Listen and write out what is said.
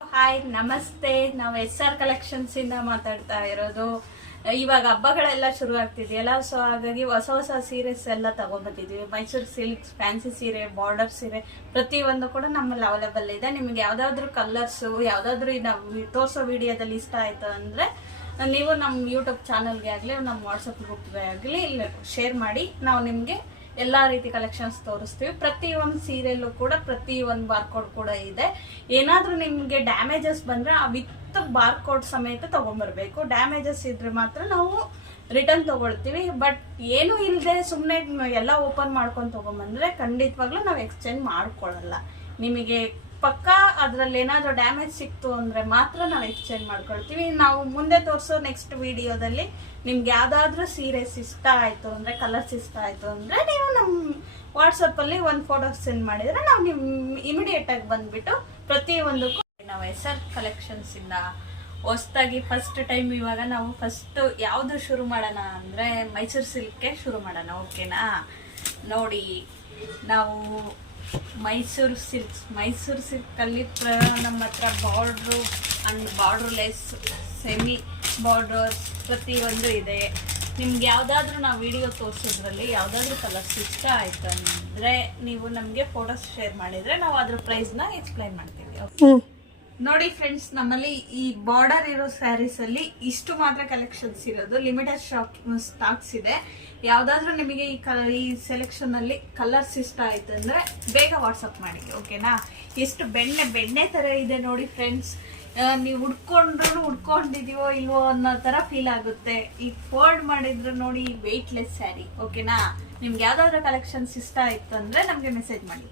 Hi ನಮಸ್ತೆ. ನಾವು S R collections ಇಂದ ಮಾತಾಡ್ತಾ ಇರೋದು. ಇವಾಗ ಹಬ್ಬಗಳೆಲ್ಲ ಶುರು ಆಗ್ತಿದೆಯಲ್ಲ ಸೊ ಹಾಗಾಗಿ ಹೊಸ ಹೊಸ ಸೀರೆಸ್ ಎಲ್ಲ ತಗೊಂಡ್ಬಂದಿದ್ವಿ. ಮೈಸೂರು ಸಿಲ್ಕ್ಸ್ ಫ್ಯಾನ್ಸಿ ಸೀರೆ ಬಾರ್ಡರ್ ಸೀರೆ, ಪ್ರತಿಯೊಂದು ಕೂಡ ನಮ್ಮಲ್ಲಿ ಅವೈಲೇಬಲ್ ಇದೆ. ನಿಮ್ಗೆ ಯಾವ್ದಾದ್ರು ಕಲರ್ಸು ಯಾವ್ದಾದ್ರು ನಾವು ತೋರಿಸೋ ವಿಡಿಯೋದಲ್ಲಿ ಇಷ್ಟ ಆಯ್ತು ಅಂದ್ರೆ, ನೀವು ನಮ್ಮ ಯೂಟ್ಯೂಬ್ ಚಾನಲ್ಗೆ ಆಗಲಿ ನಮ್ಮ ವಾಟ್ಸಪ್ ಗ್ರೂಪ್ಗೆ ಆಗಲಿ ಶೇರ್ ಮಾಡಿ. ನಾವು ನಿಮಗೆ ಎಲ್ಲಾ ರೀತಿ ಕಲೆಕ್ಷನ್ಸ್ ತೋರಿಸ್ತೀವಿ. ಪ್ರತಿ ಒಂದು ಸೀರಿಯಲ್ಲೂ ಕೂಡ ಪ್ರತಿ ಒಂದು ಬಾರ್ಕೋಡ್ ಕೂಡ ಇದೆ. ಏನಾದರೂ ನಿಮಗೆ ಡ್ಯಾಮೇಜಸ್ ಬಂದ್ರೆ ಆ ವಿತ್ ಬಾರ್ಕೋಡ್ ಸಮೇತ ತಗೊಂಡ್ಬರ್ಬೇಕು ಡ್ಯಾಮೇಜಸ್ ಇದ್ರೆ ಮಾತ್ರ ನಾವು ರಿಟರ್ನ್ ತಗೊಳ್ತೀವಿ. ಬಟ್ ಏನು ಇಲ್ಲದೆ ಸುಮ್ಮನೆ ಎಲ್ಲ ಓಪನ್ ಮಾಡ್ಕೊಂಡು ತೊಗೊಂಬಂದರೆ ಖಂಡಿತವಾಗ್ಲೂ ನಾವು ಎಕ್ಸ್ಚೇಂಜ್ ಮಾಡ್ಕೊಳ್ಳಲ್ಲ. ನಿಮಗೆ ಪಕ್ಕ ಅದ್ರಲ್ಲಿ ಏನಾದರೂ ಡ್ಯಾಮೇಜ್ ಸಿಕ್ತು ಅಂದ್ರೆ ಮಾತ್ರ ನಾವು ಎಕ್ಸ್ಚೇಂಜ್ ಮಾಡ್ಕೊಳ್ತೀವಿ. ನಾವು ಮುಂದೆ ತೋರಿಸೋ ನೆಕ್ಸ್ಟ್ ವಿಡಿಯೋದಲ್ಲಿ ನಿಮ್ಗೆ ಯಾವುದಾದ್ರೂ ಸೀರೆಸ್ ಇಷ್ಟ ಆಯಿತು ಅಂದ್ರೆ ಕಲರ್ಸ್ ಇಷ್ಟ ಆಯಿತು ಅಂದ್ರೆ ನೀವು ನಮ್ಮ ವಾಟ್ಸಪ್ ಅಲ್ಲಿ ಒಂದು ಫೋಟೋ ಸೆಂಡ್ ಮಾಡಿದ್ರೆ ನಾವು ನಿಮ್ಮ ಇಮಿಡಿಯೇಟ್ ಆಗಿ ಬಂದ್ಬಿಟ್ಟು ಪ್ರತಿಯೊಂದಕ್ಕೂ ನಾವು ಎಸ್ ಆರ್ ಕಲೆಕ್ಷನ್ಸ್ ಇಂದ ಹೊಸ್ದಾಗಿ ಫಸ್ಟ್ ಟೈಮ್ ಇವಾಗ ನಾವು ಫಸ್ಟ್ ಯಾವುದು ಶುರು ಮಾಡೋಣ ಅಂದ್ರೆ ಮೈಸೂರು ಸಿಲ್ಕೆ ಶುರು ಮಾಡೋಣ ಓಕೆನಾ ನೋಡಿ, ನಾವು ಮೈಸೂರು ಸಿಲ್ಕ್ಸ್ ಮೈಸೂರು ಸಿಲ್ಕಲ್ಲಿ ಪ್ರ, ನಮ್ಮ ಹತ್ರ border and borderless semi borders ಪ್ರತಿಯೊಂದು ಇದೆ. ನಿಮ್ಗೆ ಯಾವುದಾದ್ರೂ ನಾವು ವಿಡಿಯೋ ತೋರಿಸೋದ್ರಲ್ಲಿ ಯಾವುದಾದ್ರೂ ಕಲರ್ಸ್ ಇಷ್ಟ ಆಯ್ತು ಅಂದರೆ ನೀವು ನಮಗೆ ಫೋಟೋಸ್ ಶೇರ್ ಮಾಡಿದರೆ ನಾವು ಅದ್ರ ಪ್ರೈಸ್ನ ಎಕ್ಸ್ಪ್ಲೈನ್ ಮಾಡ್ತೀವಿ ನೋಡಿ ಫ್ರೆಂಡ್ಸ್ ನಮ್ಮಲ್ಲಿ ಈ ಬಾರ್ಡರ್ ಇರೋ ಸ್ಯಾರೀಸ್ ಅಲ್ಲಿ ಇಷ್ಟು ಮಾತ್ರ ಕಲೆಕ್ಷನ್ಸ್ ಇರೋದು. ಲಿಮಿಟೆಡ್ ಶಾಪ್ ಸ್ಟಾಕ್ಸ್ ಇದೆ. ಯಾವ್ದಾದ್ರು ನಿಮಗೆ ಈ ಕಲರ್ ಈ ಸೆಲೆಕ್ಷನ್ ಅಲ್ಲಿ ಕಲರ್ಸ್ ಇಷ್ಟ ಆಯ್ತು ಅಂದ್ರೆ ಬೇಗ ವಾಟ್ಸಪ್ ಮಾಡಿ ಓಕೆನಾ ಎಷ್ಟು ಬೆಣ್ಣೆ ಬೆಣ್ಣೆ ತರ ಇದೆ ನೋಡಿ ಫ್ರೆಂಡ್ಸ್ ನೀವು ಉಡ್ಕೊಂಡ್ರು ಉಡ್ಕೊಂಡಿದೀವೋ ಇಲ್ವೋ ಅನ್ನೋ ತರ ಫೀಲ್ ಆಗುತ್ತೆ. ಈ ಫೋಲ್ಡ್ ಮಾಡಿದ್ರು ನೋಡಿ ವೆಯ್ಟ್ಲೆಸ್ ಸ್ಯಾರಿ ಓಕೆನಾ ನಿಮ್ಗೆ ಯಾವ್ದಾದ್ರು ಕಲೆಕ್ಷನ್ಸ್ ಇಷ್ಟ ಆಯ್ತು ಅಂದ್ರೆ ನಮ್ಗೆ ಮೆಸೇಜ್ ಮಾಡಿ.